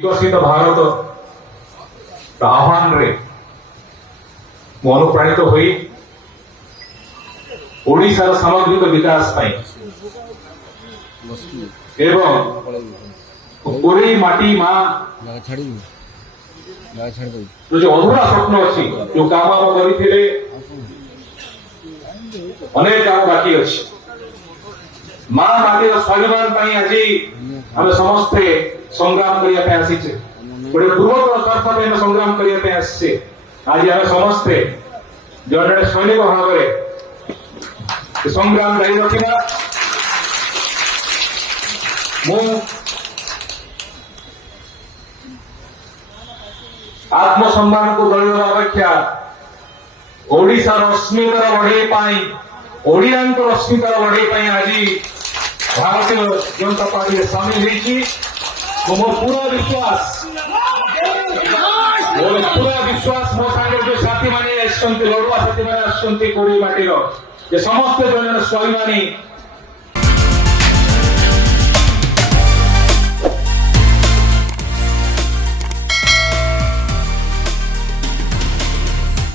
विकसित भारत आह्वान रे अनुप्राणित होई ओडिशार सामग्रिक विकास पाई एवं ओरी माटी माँ जो अधूरा स्वप्न अच्छी जो काम आम करथिले अनेक काम बाकी अच्छी माँ माटीर स्वाभिमान पाई आज आम समस्ते संग्राम करने आसीचे गोटे बृहत स्वार्थ में संग्राम करने आसचे आज आम समस्ते जड़े सैनिक भाव में संग्राम जारी रखा मु आत्मसम्मान को दल अपेक्षा ओडिशार अस्मितार लड़ाई पाई ओडियांतर अस्मितार लड़ाई पाई आज भारतीय जनता पार्टी में सामिल होती मोर पूरा विश्वास मो सागर जो साथी माने लड़ुआ साथी माने कोड़ी माटीर समस्त जन स्वाभिमानी